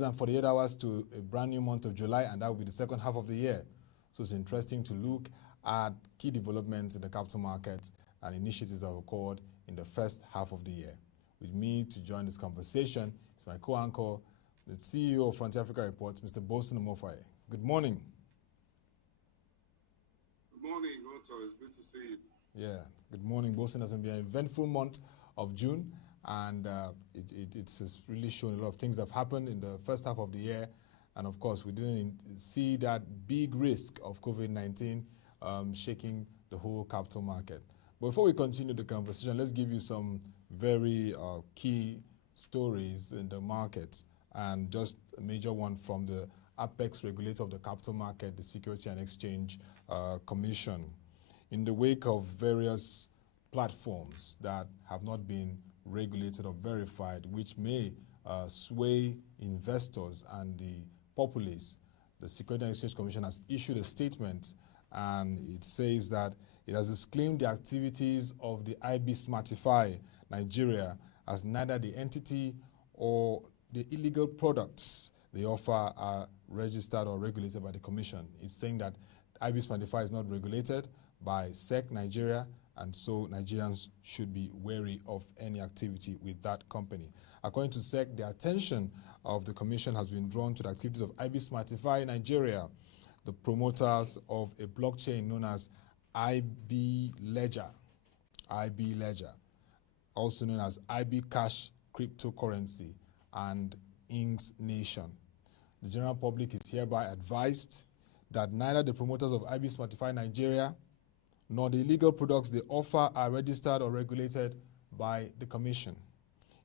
And 48 hours to a brand new month of July, and that will be the second half of the year. So it's interesting to look at key developments in the capital markets and initiatives that have occurred in the first half of the year. With me to join this conversation is my co-anchor, the CEO of Frontier Africa Reports, Mr. Bosun Omofaye. Good morning. Good morning, Otto. It's good to see you. Yeah, good morning, Bosun. Has been an eventful month of June, and it's really shown a lot of things that have happened in the first half of the year. And of course, we didn't see that big risk of COVID-19 shaking the whole capital market. Before we continue the conversation, let's give you some very key stories in the market, and just a major one from the apex regulator of the capital market, the Security and Exchange Commission. In the wake of various platforms that have not been regulated or verified, which may sway investors and the populace, the Security and Exchange Commission has issued a statement, and it says that it has disclaimed the activities of the IB Smartify Nigeria as neither the entity or the illegal products they offer are registered or regulated by the Commission. It's saying that IB Smartify is not regulated by SEC Nigeria, and so Nigerians should be wary of any activity with that company. According to SEC, the attention of the Commission has been drawn to the activities of IB Smartify Nigeria, the promoters of a blockchain known as IB Ledger, also known as IB Cash cryptocurrency, and Inks Nation. The general public is hereby advised that neither the promoters of IB Smartify Nigeria nor the illegal products they offer are registered or regulated by the Commission.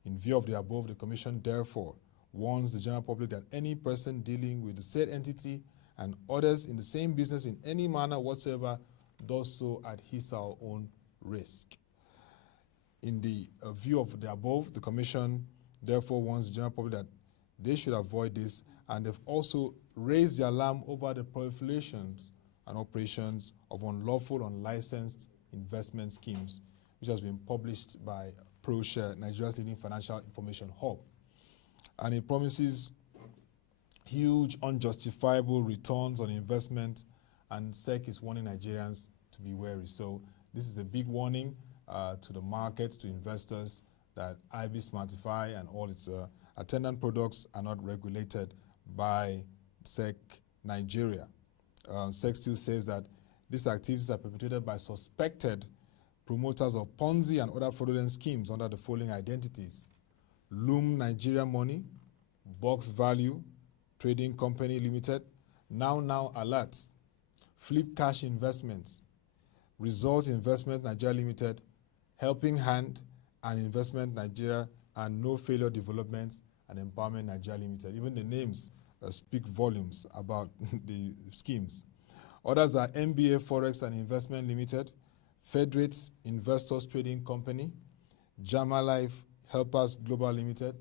In view of the above, the Commission therefore warns the general public that any person dealing with the said entity and others in the same business in any manner whatsoever does so at his or her own risk. In the view of the above, the Commission therefore warns the general public that they should avoid this, and they've also raised the alarm over the proliferations and operations of unlawful, unlicensed investment schemes, which has been published by ProShare, Nigeria's leading financial information hub. And it promises huge, unjustifiable returns on investment, and SEC is warning Nigerians to be wary. So this is a big warning to the markets, to investors, that IB Smartify and all its attendant products are not regulated by SEC Nigeria. SEC still says that these activities are perpetrated by suspected promoters of Ponzi and other fraudulent schemes under the following identities: Loom Nigeria Money, Box Value Trading Company Limited, Now Alert, Flip Cash Investments, Result Investment Nigeria Limited, Helping Hand and Investment Nigeria, and No Failure Development and Empowerment Nigeria Limited. Even the names speak volumes about the schemes. Others are MBA Forex and Investment Limited, Federates Investors Trading Company, Jama Life Helpers Global Limited,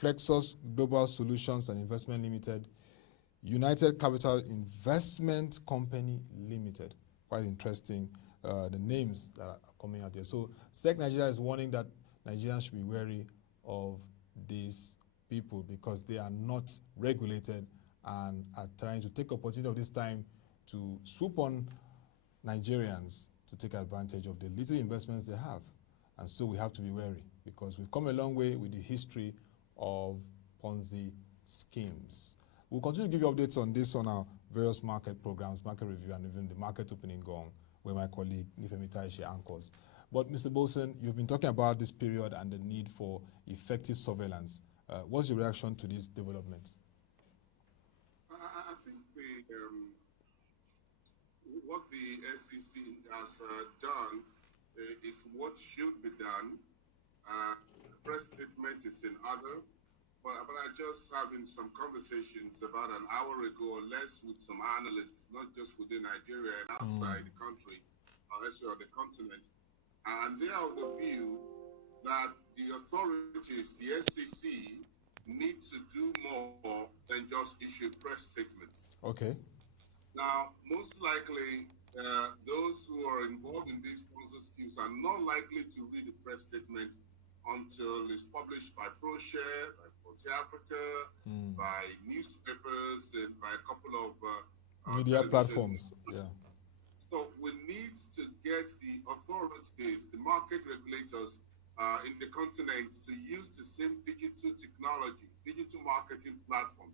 Flexus Global Solutions and Investment Limited, United Capital Investment Company Limited. Quite interesting, the names that are coming out here. So SEC Nigeria is warning that Nigerians should be wary of these people because they are not regulated and are trying to take opportunity of this time to swoop on Nigerians to take advantage of the little investments they have. And so we have to be wary because we've come a long way with the history of Ponzi schemes. We'll continue to give you updates on this on our various market programs, market review, and even the market opening gong, where my colleague Nifemi Taishe anchors. But Mr. Bosun, you've been talking about this period and the need for effective surveillance. What's your reaction to these developments? I think what the SEC has done is what should be done. The press statement is in order, but I just having some conversations about an hour ago or less with some analysts, not just within Nigeria and outside the country, elsewhere on the continent, and they are of the view that the authorities, the SEC, need to do more than just issue a press statement. Okay. Now, most likely, those who are involved in these sponsor schemes are not likely to read the press statement until it's published by ProShare, by Africa, by newspapers, and by a couple of media television. platforms. Yeah. So we need to get the authorities, the market regulators in the continent to use the same digital technology, digital marketing platforms,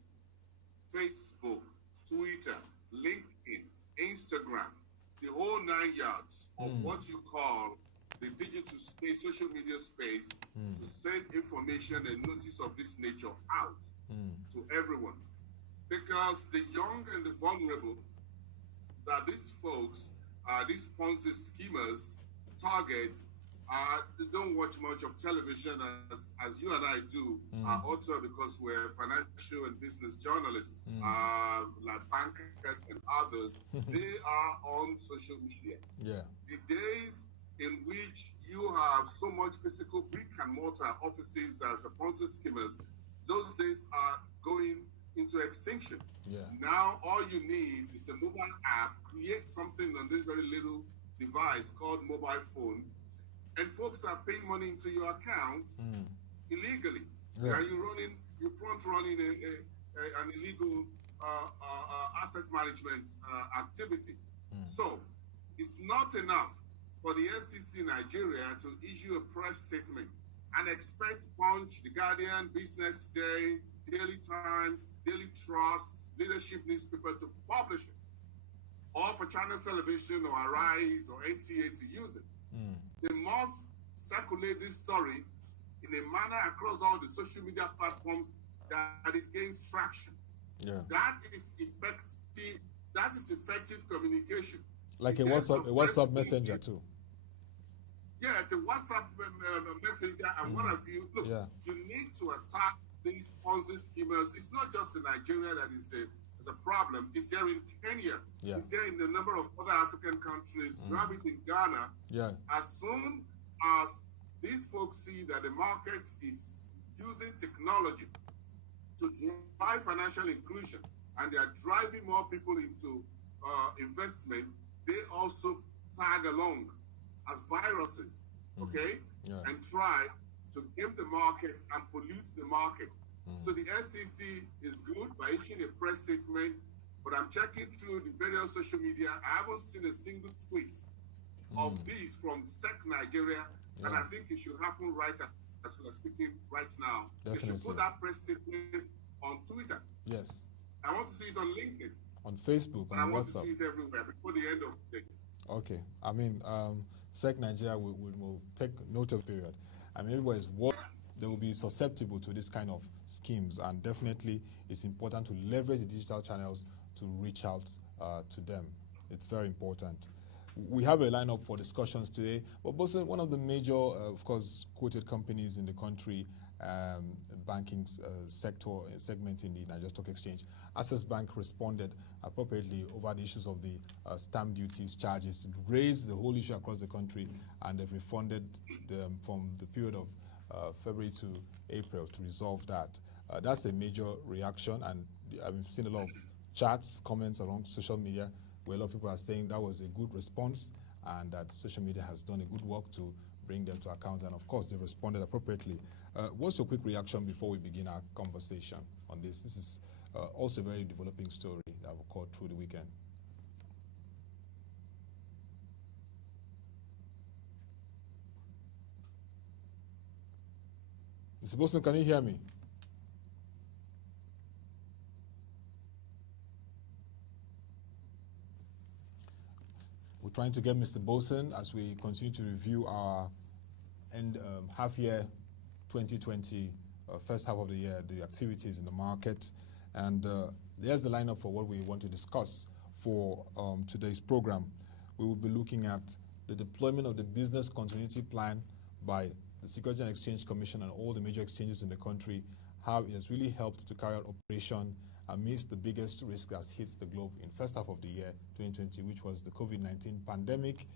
Facebook, Twitter, LinkedIn, Instagram, the whole 9 yards of what you call the digital space, social media space, to send information and notice of this nature out to everyone. Because the young and the vulnerable that these folks, these Ponzi schemers target, they don't watch much of television as you and I do, also because we're financial and business journalists, like bankers and others. They are on social media. Yeah. The days in which you have so much physical brick and mortar offices as a Ponzi schemers, those days are going into extinction. Yeah. Now all you need is a mobile app, create something on this very little device called mobile phone, and folks are paying money into your account illegally. Yeah. You're front running an illegal asset management activity. So it's not enough for the SEC Nigeria to issue a press statement and expect Punch, The Guardian, Business Day, Daily Times, Daily Trust, Leadership newspaper to publish it, or for China's Television or Arise or NTA to use it. They must circulate this story in a manner across all the social media platforms that it gains traction. Yeah. That is effective. That is effective communication. Like a WhatsApp messenger too. Yes, a WhatsApp messenger and what have you. Look, you need to attack these Ponzi schemers. It's not just in Nigeria that is a problem. It's there in Kenya. Yeah. It's there in a number of other African countries. You have it in Ghana. Yeah. As soon as these folks see that the market is using technology to drive financial inclusion and they are driving more people into investment, they also tag along as viruses, okay? Yeah. And try to game the market and pollute the market. So the SEC is good by issuing a press statement, but I'm checking through the various social media. I haven't seen a single tweet of this from SEC Nigeria, and I think it should happen right as we are speaking right now. Definitely. They should put that press statement on Twitter. Yes. I want to see it on LinkedIn. On Facebook, and on I want WhatsApp. to see it everywhere before the end of the day. Okay. I mean, SEC Nigeria will take note of period. I mean, everybody they will be susceptible to this kind of schemes, and definitely it's important to leverage the digital channels to reach out to them. It's very important. We have a lineup for discussions today, but also one of the major, of course, quoted companies in the country, banking segment in the Nigeria Stock Exchange, Access Bank responded appropriately over the issues of the stamp duties charges. It raised the whole issue across the country, and they've refunded them from the period of February to April to resolve that. That's a major reaction, and I've seen a lot of chats, comments along social media where a lot of people are saying that was a good response and that social media has done a good work to bring them to account, and of course they've responded appropriately. What's your quick reaction before we begin our conversation on this? This is also a very developing story that occurred through the weekend. Mr. Boston, can you hear me? We're trying to get Mr. Boson as we continue to review our half-year 2020, first half of the year, the activities in the market. And there's the lineup for what we want to discuss for today's program. We will be looking at the deployment of the business continuity plan by the Securities and Exchange Commission and all the major exchanges in the country, how it has really helped to carry out operation amidst the biggest risk that's hit the globe in first half of the year 2020, which was the COVID-19 pandemic,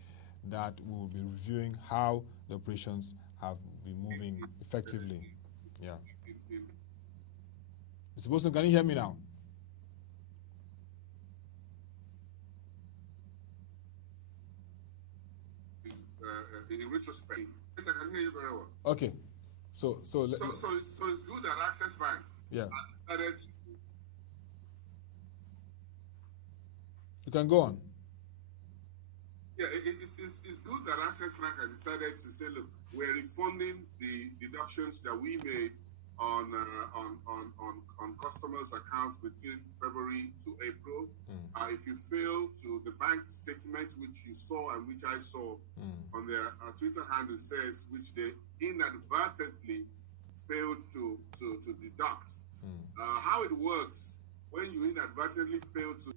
that we will be reviewing how the operations have been moving effectively. Yeah. Mr. Boson, can you hear me now? In retrospect, yes, I can hear you very well. Okay. So it's good that Access Bank has decided to. You can go on. Yeah, it's good that Access Bank has decided to say, look, we're refunding the deductions that we made on customers' accounts between February to April. If you fail to the bank statement, which you saw and which I saw on their Twitter handle says, which they inadvertently failed to deduct. How it works when you inadvertently fail to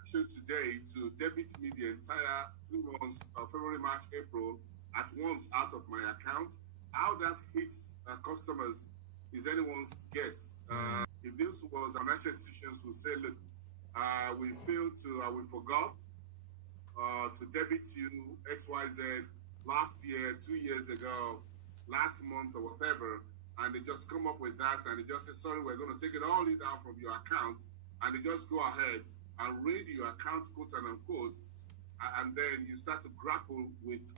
action today to debit me the entire 3 months of February, March, April at once out of my account, how that hits customers is anyone's guess. If this was financial institutions will say, look, we forgot to debit you XYZ last year, 2 years ago, last month or whatever, and they just come up with that and they just say, sorry, we're going to take it all down from your account, and they just go ahead and raid your account, quote and unquote, and then you start to grapple with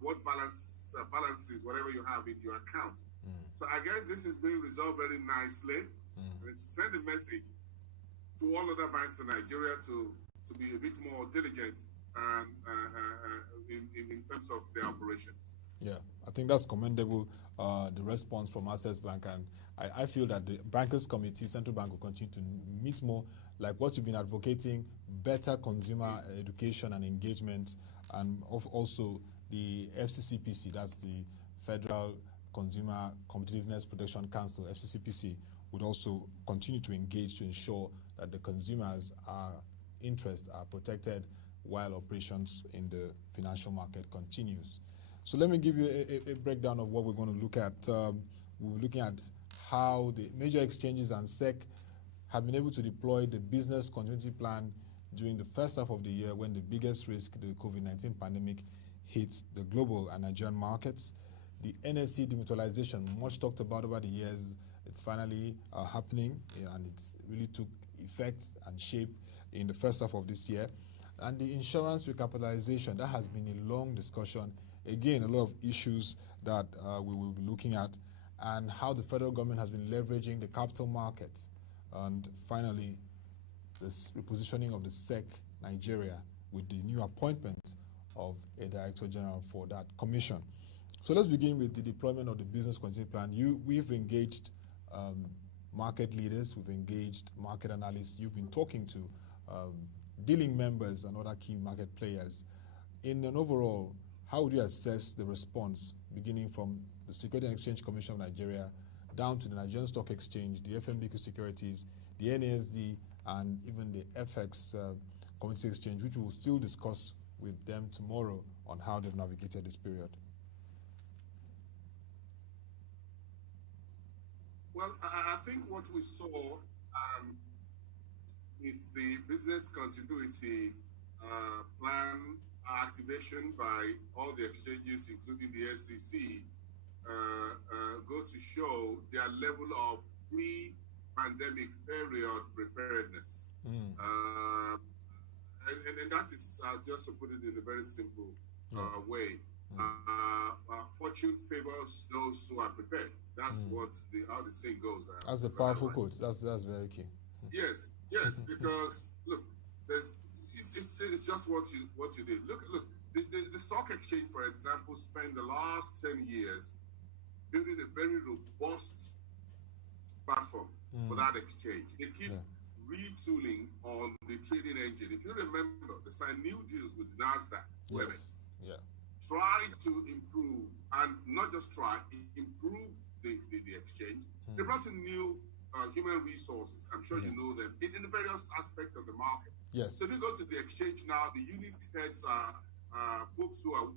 what balances, whatever you have in your account. So I guess this is being resolved very nicely, and to send a message to all other banks in Nigeria to be a bit more diligent in terms of their operations. Yeah, I think that's commendable, the response from Access Bank, and I feel that the Bankers Committee, Central Bank, will continue to meet more, like what you've been advocating, better consumer education and engagement, and also the FCCPC, that's the Federal Consumer Competitiveness Protection Council, FCCPC, would also continue to engage to ensure that the consumers' interests are protected while operations in the financial market continues. So let me give you a breakdown of what we're going to look at. We're looking at how the major exchanges and SEC have been able to deploy the business continuity plan during the first half of the year when the biggest risk, the COVID-19 pandemic, hits the global and Nigerian markets. The NSE demutualization, much talked about over the years, it's finally happening, and it really took effect and shape in the first half of this year. And the insurance recapitalization, that has been a long discussion. Again, a lot of issues that we will be looking at, and how the federal government has been leveraging the capital markets. And finally, this repositioning of the SEC Nigeria with the new appointment of a Director General for that commission. So let's begin with the deployment of the business continuity plan. We've engaged market leaders, we've engaged market analysts, you've been talking to dealing members and other key market players. In an overall, how would you assess the response, beginning from the Securities and Exchange Commission of Nigeria down to the Nigerian Stock Exchange, the FMBQ Securities, the NASD, and even the FX Commodity Exchange, which we'll still discuss with them tomorrow on how they've navigated this period? Well, I think what we saw with the business continuity plan activation by all the exchanges, including the SEC, go to show their level of pre-pandemic period preparedness. And that is, just to put it in a very simple way, fortune favors those who are prepared. That's what how the saying goes. That's a powerful quote. That's very key. Yes, because look, it's just what you did. Look, the stock exchange, for example, spent the last 10 years building a very robust platform for that exchange. They keep retooling on the trading engine. If you remember, they signed new deals with NASDAQ, WebEx. Tried to improve, and not just try, improved the exchange. They brought in new human resources. I'm sure you know them in the various aspects of the market. Yes. So if you go to the exchange now, the unit heads are folks who are,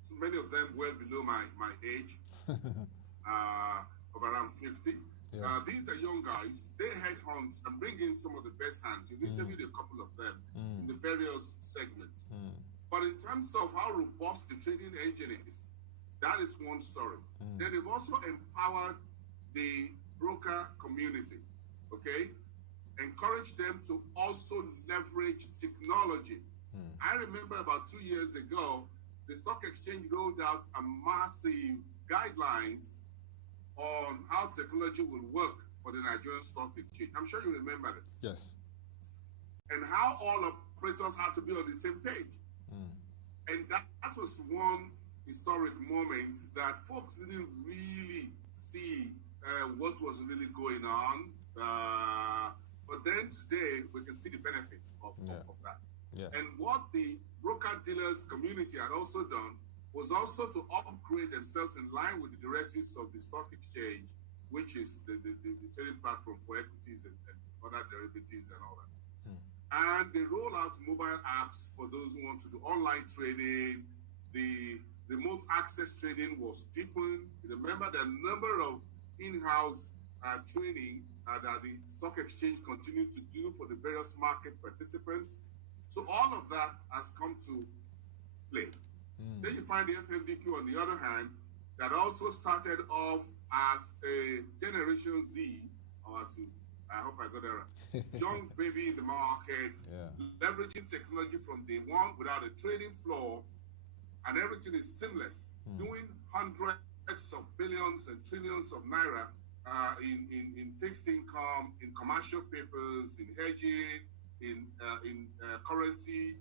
so many of them well below my age, of around 50. These are young guys. They headhunt and bring in some of the best hands. You've interviewed a couple of them in the various segments. But in terms of how robust the trading engine is, that is one story. Then they've also empowered the broker community, okay? Encourage them to also leverage technology. I remember about 2 years ago, the stock exchange rolled out a massive guidelines on how technology will work for the Nigerian Stock Exchange. I'm sure you remember this. Yes. And how all operators had to be on the same page. And that was one historic moment that folks didn't really see what was really going on. But then today, we can see the benefits of that. Yeah. And what the broker-dealers community had also done was also to upgrade themselves in line with the directives of the stock exchange, which is the trading platform for equities and other derivatives and all that. And they roll out mobile apps for those who want to do online trading. The remote access trading was deepened. Remember the number of in-house training that the stock exchange continued to do for the various market participants. So all of that has come to play. Then you find the FMDQ, on the other hand, that also started off as a Generation Z, or as I hope I got that right. Young baby in the market, leveraging technology from day one without a trading floor, and everything is seamless. Doing hundreds of billions and trillions of naira in fixed income, in commercial papers, in hedging, in currency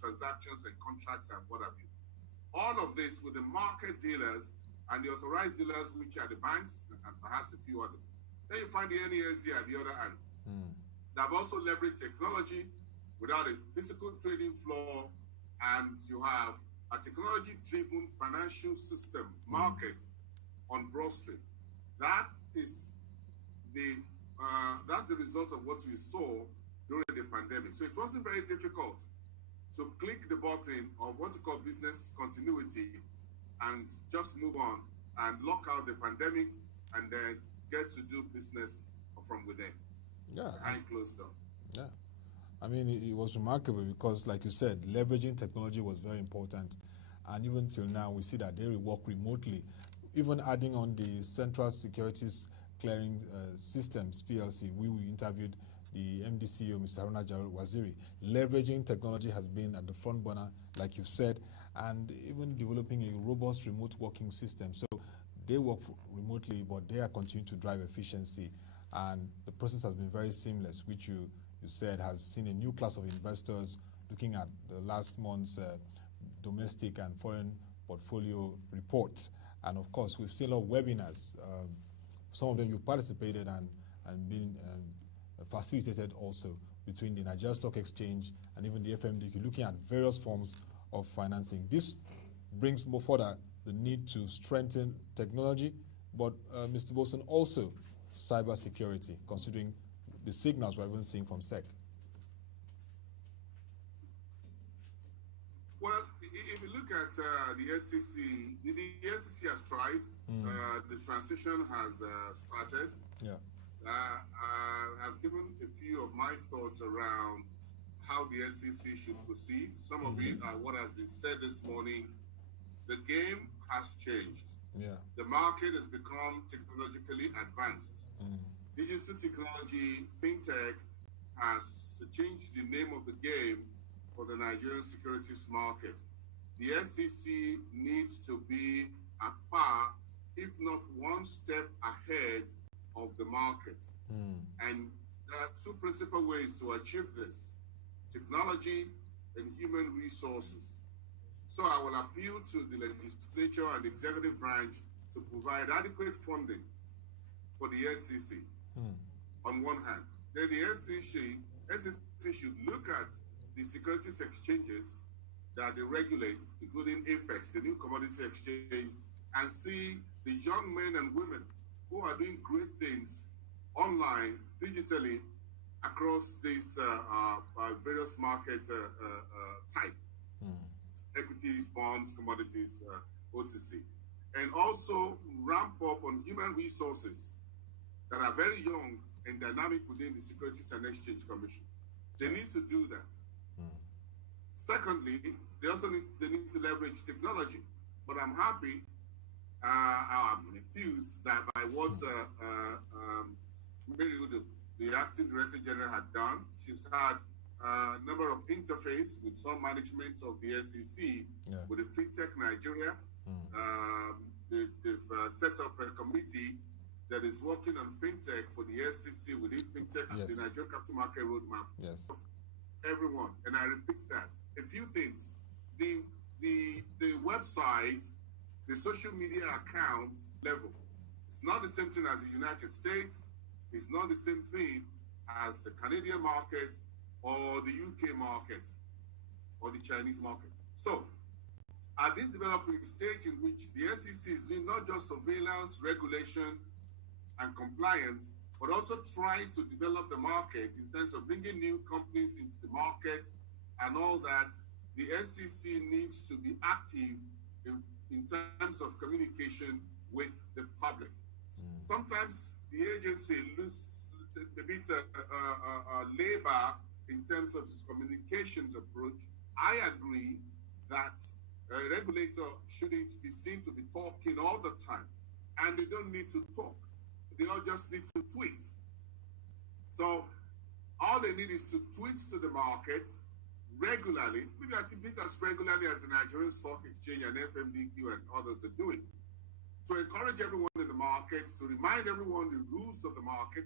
transactions and contracts and what have you. All of this with the market dealers and the authorized dealers, which are the banks and perhaps a few others. Then you find the NESD at the other end. They've also leveraged technology without a physical trading floor, and you have a technology-driven financial system market on Broad Street. That is that's the result of what we saw during the pandemic. So it wasn't very difficult to click the button of what you call business continuity and just move on and lock out the pandemic and then get to do business from within. Behind closed door. Yeah. I mean, it was remarkable because, like you said, leveraging technology was very important. And even till now, we see that they work remotely. Even adding on the Central Securities Clearing Systems, PLC, we interviewed the MD CEO, Mr. Haruna Waziri. Leveraging technology has been at the front burner, like you said, and even developing a robust remote working system. So they work remotely, but they are continuing to drive efficiency. And the process has been very seamless, which you said has seen a new class of investors looking at the last month's domestic and foreign portfolio reports. And of course, we've seen a lot of webinars. Some of them you participated and been facilitated also between the Nigeria Stock Exchange and even the FMDQ, looking at various forms of financing. This brings more further the need to strengthen technology, but Mr. Bolson, also cybersecurity, considering the signals we're even seeing from SEC. Well, if you look at the SEC, the SEC has tried. The transition has started. Yeah. I've given a few of my thoughts around how the SEC should proceed. Some of it are what has been said this morning. The game has changed. Yeah. The market has become technologically advanced. Digital technology, fintech, has changed the name of the game for the Nigerian securities market. The SEC needs to be at par, if not one step ahead of the market. And there are two principal ways to achieve this: technology and human resources. So I will appeal to the legislature and the executive branch to provide adequate funding for the SEC on one hand. Then the SEC should look at the securities exchanges that they regulate, including AFEX, the new commodity exchange, and see the young men and women who are doing great things online, digitally, across these various market type. Equities, bonds, commodities, OTC. And also ramp up on human resources that are very young and dynamic within the Securities and Exchange Commission. They need to do that. Secondly, they also need to leverage technology. But I'm happy, I'm enthused that by what Mary Udo, the acting director general, had done. She's had a number of interface with some management of the SEC, with the FinTech Nigeria, they've set up a committee that is working on fintech for the SEC within fintech and the Nigerian Capital Market Roadmap. Yes. Everyone, and I repeat that. A few things. The website, the social media account level, it's not the same thing as the United States. It's not the same thing as the Canadian market or the UK market or the Chinese market. So, at this developing stage in which the SEC is doing not just surveillance, regulation, and compliance, but also trying to develop the market in terms of bringing new companies into the market and all that, the SEC needs to be active in terms of communication with the public. Sometimes the agency loses a bit labor in terms of its communications approach. I agree that a regulator shouldn't be seen to be talking all the time, and they don't need to talk. They all just need to tweet. So all they need is to tweet to the market regularly, maybe as regularly as the Nigerian Stock Exchange and FMDQ and others are doing, to encourage everyone in the market, to remind everyone the rules of the market,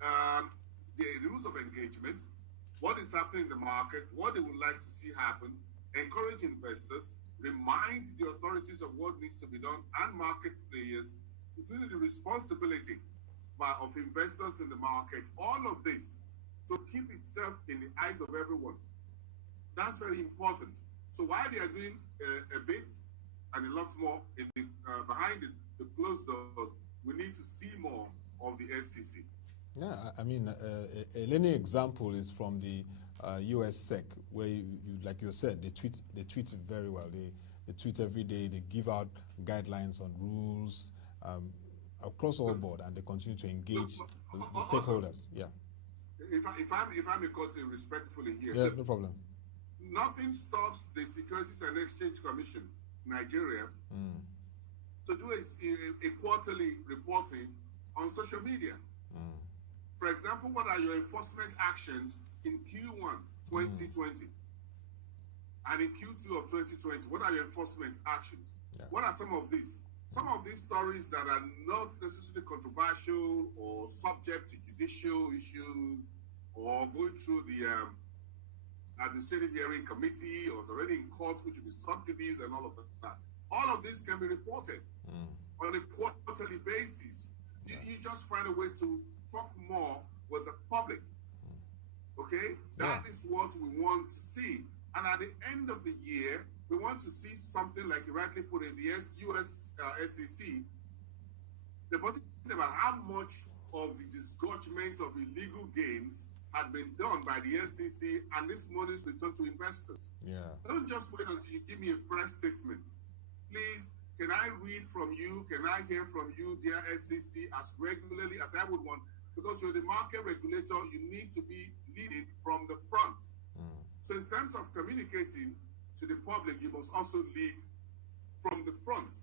the rules of engagement, what is happening in the market, what they would like to see happen, encourage investors, remind the authorities of what needs to be done, and market players, including the responsibility of investors in the market, all of this to keep itself in the eyes of everyone. That's very important. So while they are doing a bit and a lot more in the, behind the closed doors, we need to see more of the SEC. Yeah, I mean, a learning example is from the US SEC, where like you said, they tweet very well. They tweet every day. They give out guidelines on rules across all board, and they continue to engage the stakeholders. Yeah. If I may cut in respectfully here. Yeah, no problem. Nothing stops the Securities and Exchange Commission, Nigeria, to do a quarterly reporting on social media. For example, what are your enforcement actions in Q1 2020 and in Q2 of 2020? What are your enforcement actions? Yeah. What are some of these? Some of these stories that are not necessarily controversial or subject to judicial issues or going through the administrative hearing committee or is already in court, which will be subjudice and all of that. All of this can be reported on a quarterly basis. Yeah. You just find a way to talk more with the public. Okay? That is what we want to see. And at the end of the year, we want to see something like you rightly put in the US SEC, reporting about how much of the disgorgement of illegal gains had been done by the SEC and this money's returned to investors. Yeah. Don't just wait until you give me a press statement. Please, can I read from you? Can I hear from you, dear SEC, as regularly as I would want? Because you're the market regulator, you need to be leading from the front. So in terms of communicating to the public, you must also lead from the front.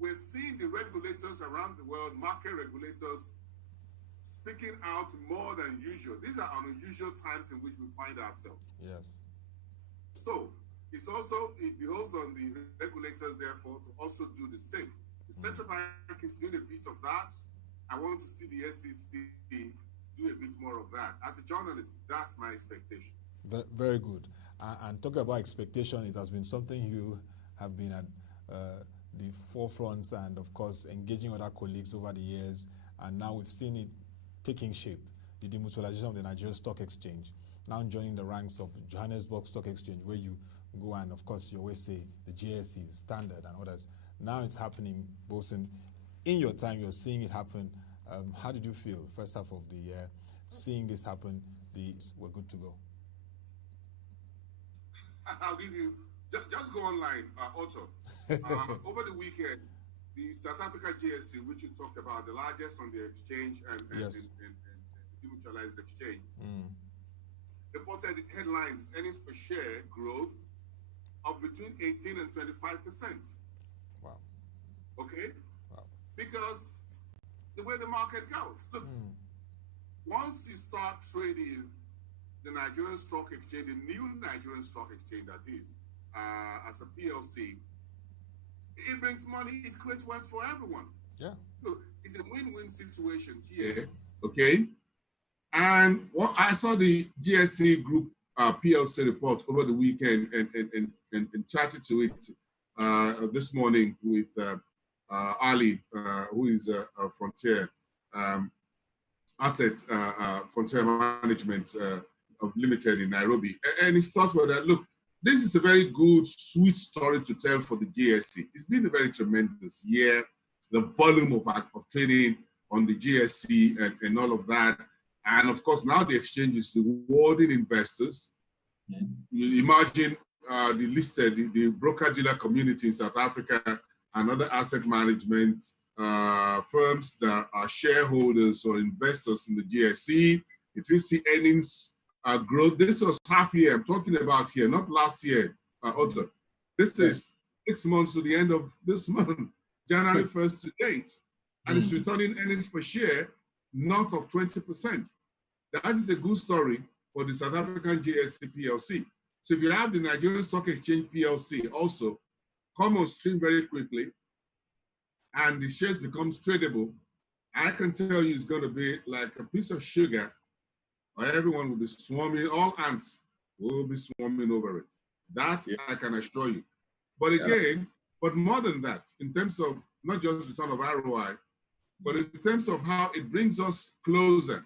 We're seeing the regulators around the world, market regulators, speaking out more than usual. These are unusual times in which we find ourselves. Yes. So it behoves on the regulators, therefore, to also do the same. The central bank is doing a bit of that. I want to see the SEC do a bit more of that. As a journalist, that's my expectation. Very good. And talking about expectation, it has been something you have been at the forefront and, of course, engaging other colleagues over the years. And now we've seen it taking shape, the demutualization of the Nigerian Stock Exchange, now joining the ranks of Johannesburg Stock Exchange, where you go and, of course, you always say the GSE, Standard, and others. Now it's happening, both in your time, you're seeing it happen. How did you feel, first half of the year, seeing this happen? We're good to go. I'll give you, just go online, Otto. Over the weekend, the South Africa GSE, which you talked about, the largest on the exchange and demutualized exchange, reported the headlines, earnings per share growth of between 18 and 25%. Wow. Okay? Wow. Because the way the market goes, look, once you start trading the Nigerian Stock Exchange, the new Nigerian Stock Exchange, that is, as a PLC, It brings money, it creates wealth for everyone. Yeah. Look, it's a win-win situation here. Okay. And what I saw the GSE Group PLC report over the weekend and chatted to it this morning with Ali, who is Frontier Asset Frontier Management of Limited in Nairobi. And his thoughts were that, look, this is a very good, sweet story to tell for the GSE. It's been a very tremendous year. The volume of trading on the GSE and all of that. And of course, now the exchange is rewarding investors. You imagine the listed, the broker-dealer community in South Africa and other asset management firms that are shareholders or investors in the GSE. If you see earnings growth, this was half year I'm talking about here, not last year, Otto. This is 6 months to the end of this month, January 1st to date. And it's returning earnings per share north of 20%. That is a good story for the South African GSE PLC. So if you have the Nigerian Stock Exchange PLC also come on stream very quickly and the shares becomes tradable, I can tell you it's going to be like a piece of sugar, or everyone will be swarming, all ants will be swarming over it. That I can assure you. But again, but more than that, in terms of not just return of ROI, but in terms of how it brings us closer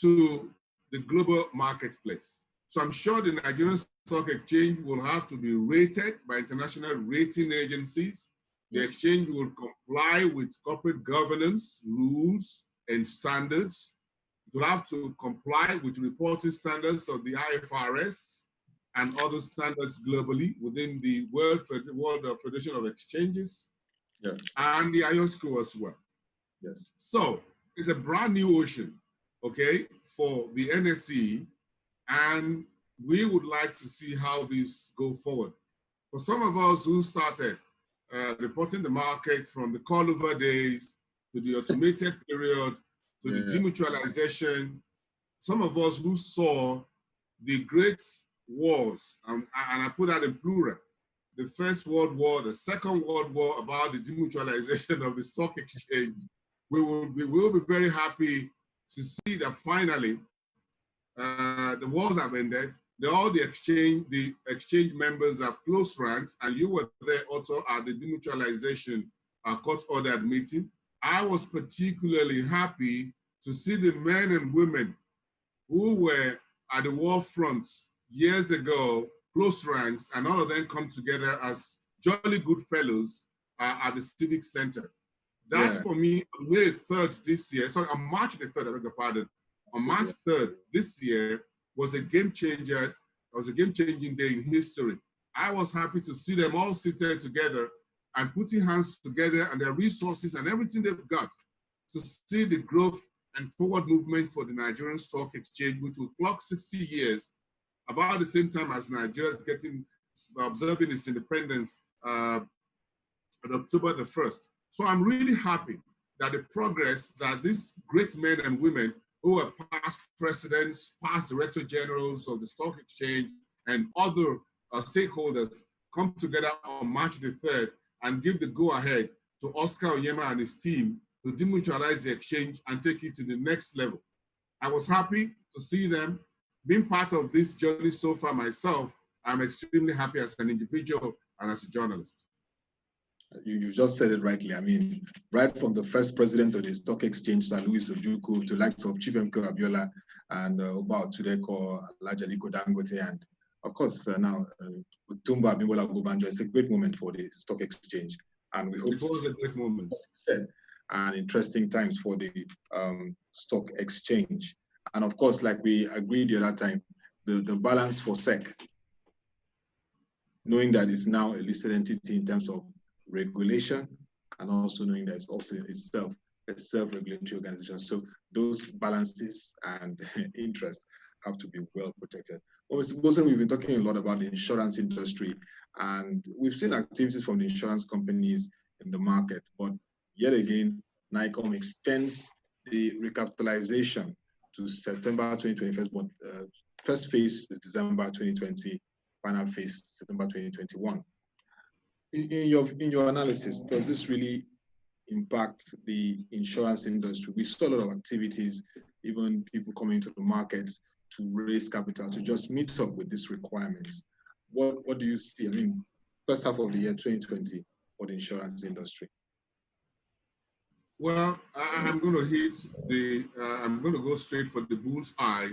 to the global marketplace. So I'm sure the Nigerian Stock Exchange will have to be rated by international rating agencies. The exchange will comply with corporate governance rules and standards. It will have to comply with reporting standards of the IFRS and other standards globally within the World Federation of Exchanges and the IOSCO as well. Yes. So it's a brand new ocean, okay, for the NSE, and we would like to see how this go forward. For some of us who started reporting the market from the call-over days to the automated period to the demutualization, some of us who saw the great wars, and I put that in plural, the First World War, the Second World War, about the demutualization of the stock exchange, we will be very happy to see that finally the wars have ended. All the exchange members have close ranks, and you were there also at the demutualization court-ordered meeting. I was particularly happy to see the men and women who were at the war fronts years ago, close ranks, and all of them come together as jolly good fellows at the Civic Center. That for me, on May 3rd this year, sorry, on March the 3rd, I beg your pardon, on March 3rd this year was a game changer. It was a game-changing day in history. I was happy to see them all seated together and putting hands together and their resources and everything they've got to see the growth and forward movement for the Nigerian Stock Exchange, which will clock 60 years, about the same time as Nigeria is observing its independence on October the 1st. So I'm really happy that the progress that these great men and women who are past presidents, past director generals of the stock exchange, and other stakeholders come together on March the 3rd and give the go-ahead to Oscar Onyema and his team to demutualize the exchange and take it to the next level. I was happy to see them. Being part of this journey so far myself, I'm extremely happy as an individual and as a journalist. You just said it rightly. I mean, right from the first president of the stock exchange, Sir Louis Ojukwu, to likes of Chief MK Abiola and Oba Tudeko, Lajaliko Dangote, and of course now Tumba Bimbola Gobanjo. It's a great moment for the stock exchange, and we hope it was a great moment and interesting times for the stock exchange. And of course, like we agreed the other time, the balance for SEC, knowing that it's now a listed entity in terms of regulation, and also knowing that it's also itself a self-regulatory organization. So those balances and interest have to be well protected. Mr. Wilson, we've been talking a lot about the insurance industry, and we've seen activities from the insurance companies in the market, but yet again, NICOM extends the recapitalization to September 2021, but first phase is December 2020, final phase September 2021. In your analysis, does this really impact the insurance industry? We saw a lot of activities, even people coming to the markets to raise capital to just meet up with these requirements. What do you see? I mean, first half of the year 2020 for the insurance industry. Well, I'm going to hit the. I'm going to go straight for the bull's eye.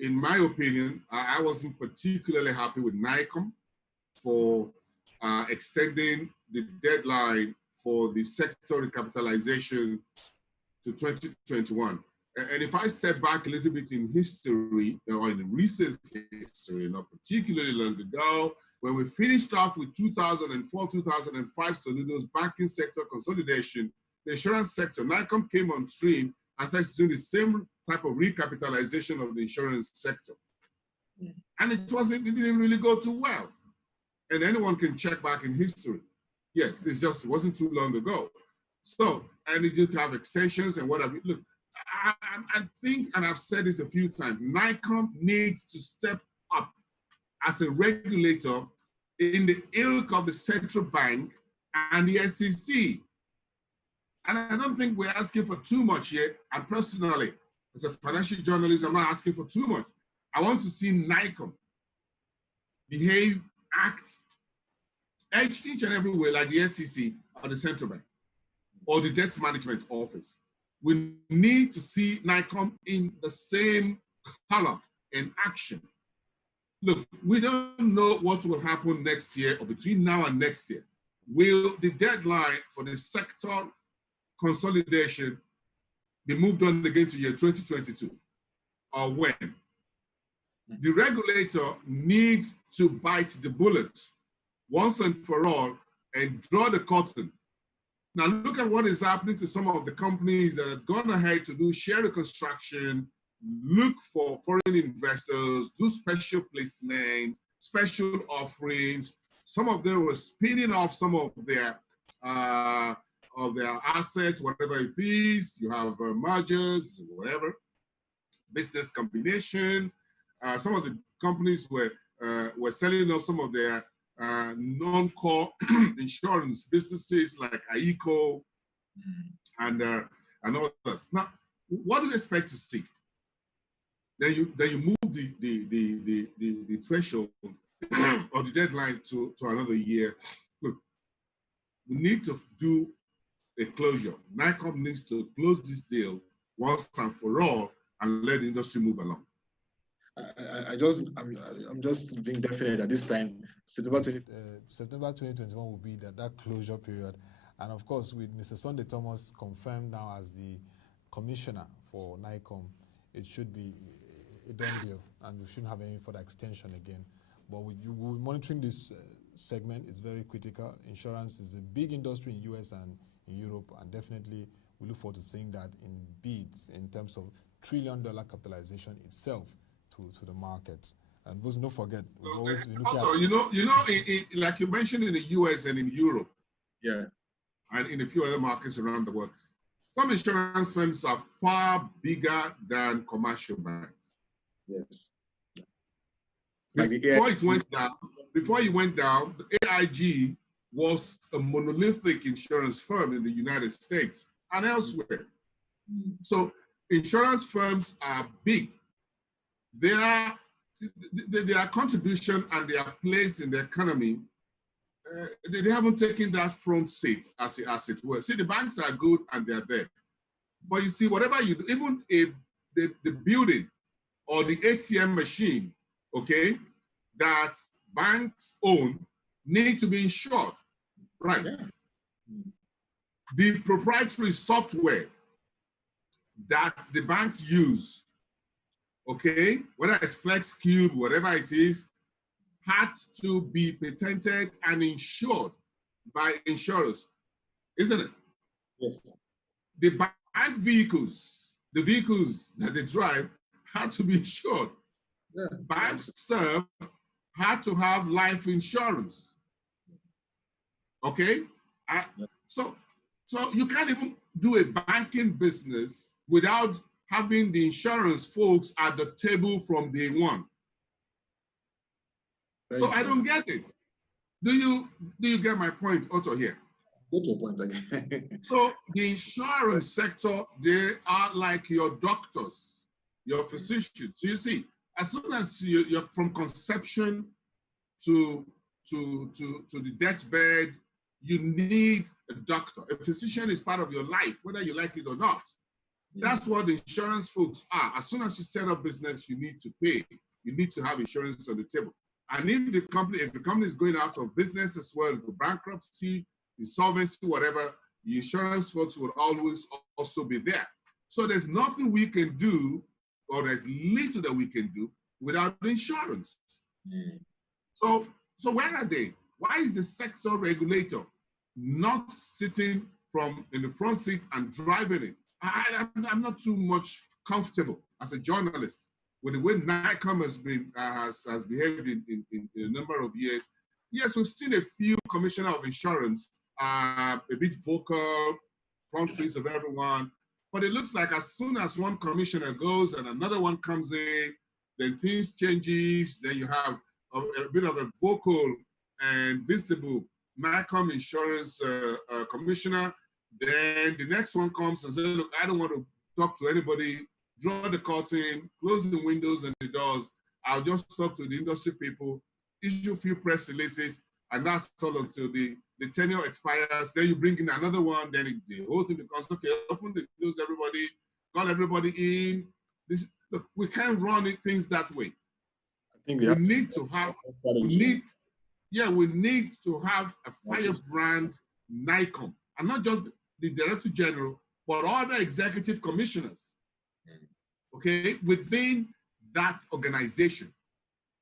In my opinion, I wasn't particularly happy with NICOM for extending the deadline for the sector recapitalization to 2021. And if I step back a little bit in history, or in recent history, not particularly long ago, when we finished off with 2004, 2005 Soludo's banking sector consolidation, the insurance sector, NICOM came on stream and started doing the same type of recapitalization of the insurance sector. And it didn't really go too well. And anyone can check back in history. Yes, it wasn't too long ago. So, and it did have extensions and whatever. Look, I think, and I've said this a few times, NICOM needs to step up as a regulator in the ilk of the central bank and the SEC. And I don't think we're asking for too much yet. And personally, as a financial journalist, I'm not asking for too much. I want to see NICOM behave, act, each and every way like the SEC or the central bank or the debt management office. We need to see NICOM in the same color and action. Look, we don't know what will happen next year or between now and next year. Will the deadline for the sector consolidation be moved on again to year 2022 or when? The regulator needs to bite the bullet once and for all and draw the curtain. Now look at what is happening to some of the companies that have gone ahead to do share reconstruction, look for foreign investors, do special placements, special offerings. Some of them were spinning off some of their assets, whatever it is. You have mergers, whatever, business combinations. Some of the companies were selling off some of their non-core insurance businesses like AICO and others. Now, what do you expect to see? Then you move the threshold or the deadline to another year. Look, we need to do a closure. NICOM needs to close this deal once and for all and let the industry move along. I'm just being definite at this time. September 2021 will be that closure period, and of course, with Mr. Sunday Thomas confirmed now as the commissioner for NICOM, it should be a done deal, and we shouldn't have any further extension again. But we're monitoring this segment. It's very critical. Insurance is a big industry in US and in Europe, and definitely we look forward to seeing that in bids in terms of $1 trillion capitalization itself to the market. And please don't forget, also, like you mentioned in the US and in Europe, yeah, and in a few other markets around the world, some insurance firms are far bigger than commercial banks. Yes. Before it went down, the AIG was a monolithic insurance firm in the United States and elsewhere. So insurance firms are big. Their contribution and their place in the economy, they haven't taken that front seat as it were. See, the banks are good and they're there. But you see, whatever you do, even the building or the ATM machine, okay, that banks own need to be insured, right? Yeah. The proprietary software that the banks use, okay, whether it's FlexCube, whatever it is, had to be patented and insured by insurers, isn't it? Yes. The bank vehicles, the vehicles that they drive, had to be insured. Yeah. Bank staff had to have life insurance. Okay? So you can't even do a banking business without having the insurance folks at the table from day one. So I don't get it. Do you get my point, Otto, here? Get your point again. So the insurance sector, they are like your doctors, your physicians. So you see, as soon as you're from conception to the deathbed, you need a doctor. A physician is part of your life, whether you like it or not. That's what the insurance folks are. As soon as you set up business, you need to pay. You need to have insurance on the table. And if the company is going out of business as well, the bankruptcy, insolvency, whatever, the insurance folks will always also be there. So there's nothing we can do, or there's little that we can do without insurance. So where are they? Why is the sector regulator not sitting in the front seat and driving it? I'm not too much comfortable as a journalist with the way NICOM has behaved in a number of years. Yes, we've seen a few commissioner of insurance a bit vocal, front face of everyone, but it looks like as soon as one commissioner goes and another one comes in, then things changes. Then you have a bit of a vocal and visible NICOM insurance commissioner. Then the next one comes and says, look, I don't want to talk to anybody, draw the curtain, close the windows and the doors. I'll just talk to the industry people, issue a few press releases, and that's all until the tenure expires. Then you bring in another one, then the whole thing becomes, okay, open the doors, everybody, call everybody in. Look, we can't run things that way. I think we need to have a firebrand NICOM, and not just the Director General, but other executive commissioners, okay, within that organization.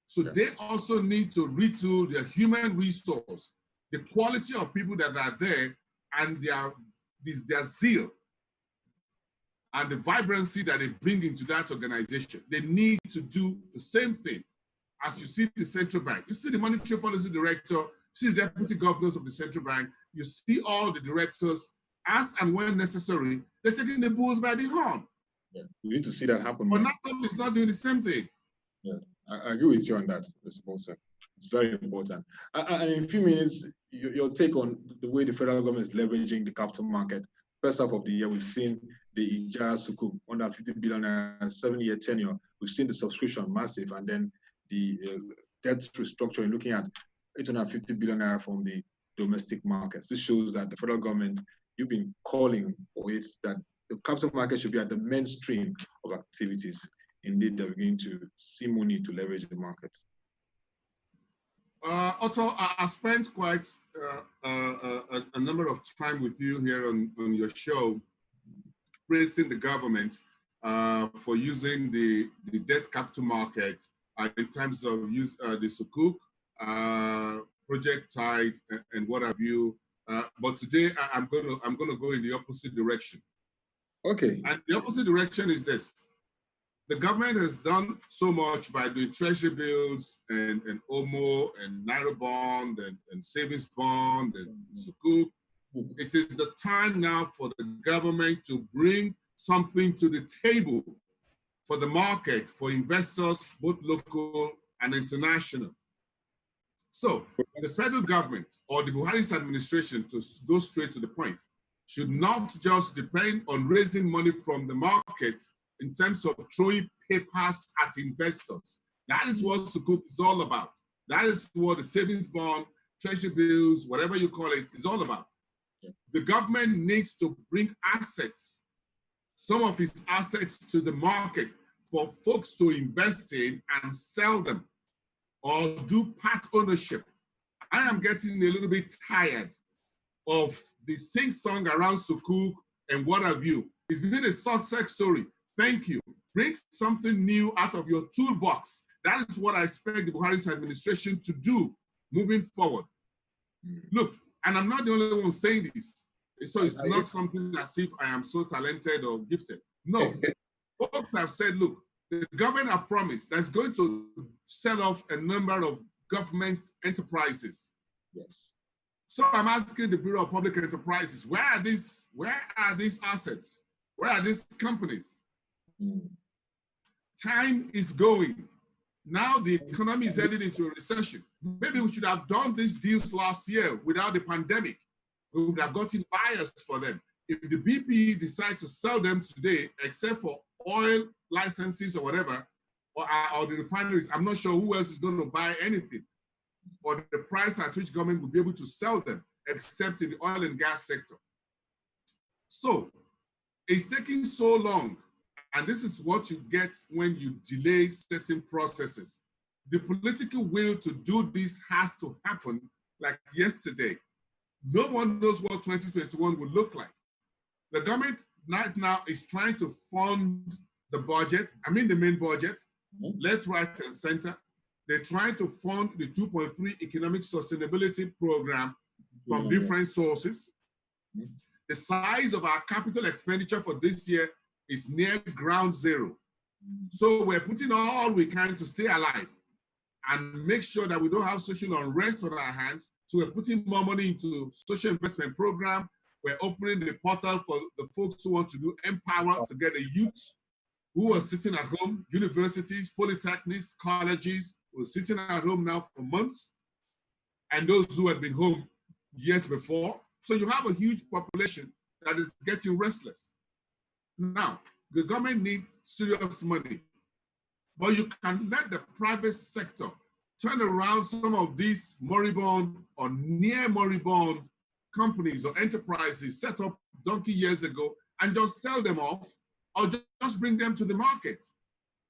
So they also need to retool their human resource, the quality of people that are there, and their zeal and the vibrancy that they bring into that organization. They need to do the same thing as you see the central bank. You see the monetary policy director, you see the deputy governors of the central bank, you see all the directors, as and when necessary, they're taking the bulls by the horn. Yeah, we need to see that happen. But NICOM is not doing the same thing. Yeah, I agree with you on that, Mr. Paulson. It's very important. And in a few minutes, your take on the way the federal government is leveraging the capital market. First half of the year, we've seen the Ijara Sukuk, under 50 billion, 7-year tenure. We've seen the subscription massive, and then the debt restructuring, looking at 850 billion naira from the domestic markets. This shows that the federal government, you've been calling for it, that the capital market should be at the mainstream of activities. Indeed, they're beginning to see money to leverage the markets. Otto, I spent quite a number of time with you here on your show, praising the government for using the debt capital market in terms of the Sukuk, project tide, and what have you. But today I'm gonna go in the opposite direction. Okay. And the opposite direction is this. The government has done so much by doing treasury bills and OMO and Naira bond and savings bond and Sukuk. It is the time now for the government to bring something to the table for the market, for investors, both local and international. So the federal government or the Buhari's administration, to go straight to the point, should not just depend on raising money from the markets in terms of throwing papers at investors. That is what Sukuk is all about. That is what the savings bond, treasury bills, whatever you call it, is all about. The government needs to bring assets, some of its assets, to the market for folks to invest in and sell them or do part ownership. I am getting a little bit tired of the sing-song around Sukuk and what have you. It's been a success story. Thank you. Bring something new out of your toolbox. That is what I expect the Buhari's administration to do moving forward. Look, and I'm not the only one saying this. So it's not something as if I am so talented or gifted. No. Folks have said, look, the government have promised that's going to sell off a number of government enterprises. Yes. So I'm asking the Bureau of Public Enterprises, where are these assets? Where are these companies? Time is going. Now the economy is headed into a recession. Maybe we should have done these deals last year without the pandemic. We would have gotten buyers for them. If the BP decide to sell them today, except for oil licenses or whatever, or the refineries, I'm not sure who else is going to buy anything, or the price at which government will be able to sell them, except in the oil and gas sector. So it's taking so long, and this is what you get when you delay certain processes. The political will to do this has to happen like yesterday. No one knows what 2021 will look like. The government right now is trying to fund the budget, the main budget, left, right, and center. They're trying to fund the 2.3 economic sustainability program from different sources. The size of our capital expenditure for this year is near ground zero. So we're putting all we can to stay alive and make sure that we don't have social unrest on our hands. So we're putting more money into social investment program. We're opening the portal for the folks who want to do Empower to get the youth who are sitting at home, universities, polytechnics, colleges, who are sitting at home now for months, and those who had been home years before. So you have a huge population that is getting restless. Now, the government needs serious money, but you can let the private sector turn around some of these moribund or near moribund companies or enterprises set up donkey years ago and just sell them off or just bring them to the market.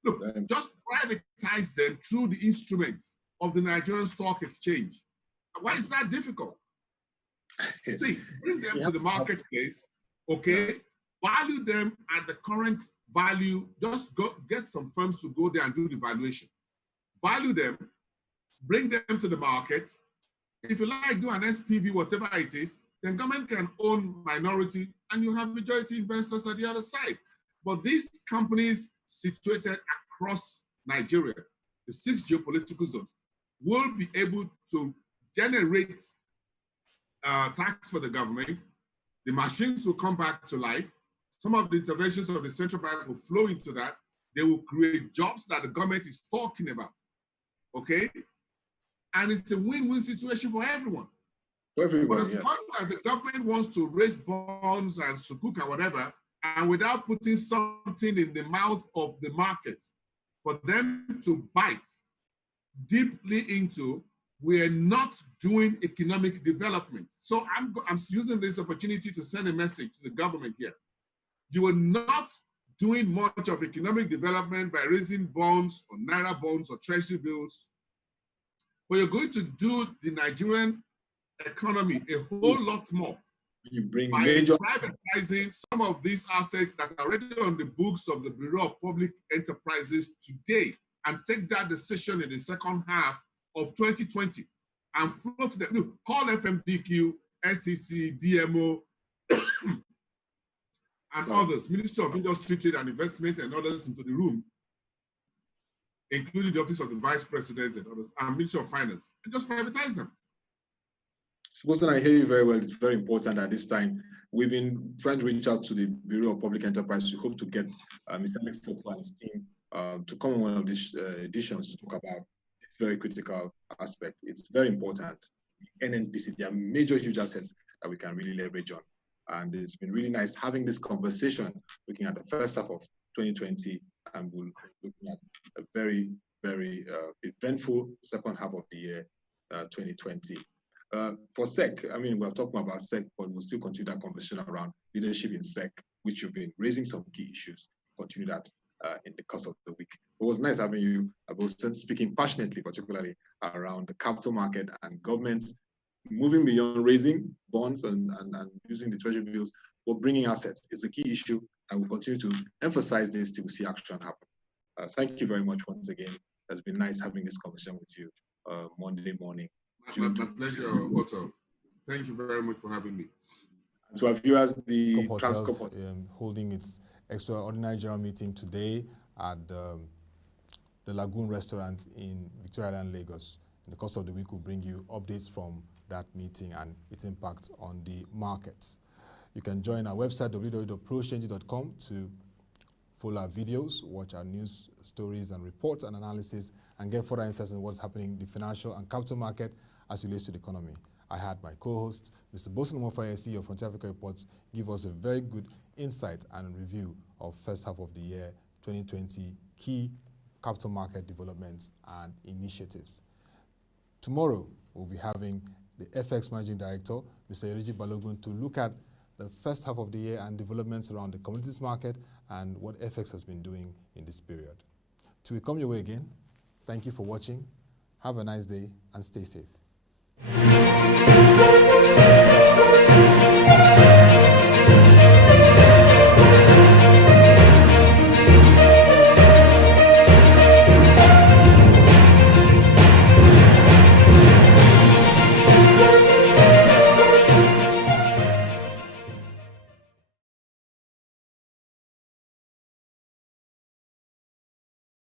Look, just privatize them through the instruments of the Nigerian Stock Exchange. Why is that difficult? See, bring them to the marketplace, okay? Value them at the current value. Just go get some firms to go there and do the valuation. Value them, bring them to the market. If you like, do an SPV, whatever it is, then government can own minority and you have majority investors at the other side. But these companies situated across Nigeria, the 6 geopolitical zones, will be able to generate tax for the government. The machines will come back to life. Some of the interventions of the central bank will flow into that. They will create jobs that the government is talking about, okay? And it's a win-win situation for everyone. But as long as the government wants to raise bonds and sukuk and whatever, and without putting something in the mouth of the market for them to bite deeply into, we're not doing economic development. So I'm using this opportunity to send a message to the government here. You are not doing much of economic development by raising bonds or Naira bonds or treasury bills, but you're going to do the Nigerian economy a whole lot more you bring by major privatizing some of these assets that are already on the books of the Bureau of Public Enterprises today, and take that decision in the second half of 2020 and float them. Look, call FMDQ, SEC, DMO, and others, Ministry of Industry, Trade and Investment, and others into the room, including the Office of the Vice President and others, and Ministry of Finance, and just privatize them. Supposing I hear you very well, it's very important at this time. We've been trying to reach out to the Bureau of Public Enterprise. We hope to get Mr. Alex Toko and his team to come on one of these editions to talk about this very critical aspect. It's very important. NNPC, there are major, huge assets that we can really leverage on. And it's been really nice having this conversation, looking at the first half of 2020, and we'll be looking at a very, very eventful second half of the year, 2020. For SEC, we're talking about SEC, but we'll still continue that conversation around leadership in SEC, which you've been raising some key issues. Continue that in the course of the week. It was nice having you both speaking passionately, particularly around the capital market and governments moving beyond raising bonds and using the treasury bills, but bringing assets is the key issue, and we'll continue to emphasize this till we see action happen. Thank you very much once again. It's been nice having this conversation with you Monday morning. My pleasure, Otto. Thank you very much for having me. And to our viewers, the Transcorp holding its extraordinary general meeting today at the Lagoon Restaurant in Victoria Island, Lagos. In the course of the week, we'll bring you updates from that meeting and its impact on the markets. You can join our website, www.proexchange.com, to Follow our videos, watch our news stories and reports and analysis, and get further insights on what's happening in the financial and capital market as it relates to the economy. I had my co-host, Mr. Bosun Mofaye, CEO of Frontier Africa Reports, give us a very good insight and review of first half of the year 2020 key capital market developments and initiatives. Tomorrow, we'll be having the FX Managing Director, Mr. Yeriji Balogun, to look at the first half of the year and developments around the commodities market and what FX has been doing in this period. Till we come your way again, thank you for watching. Have a nice day and stay safe.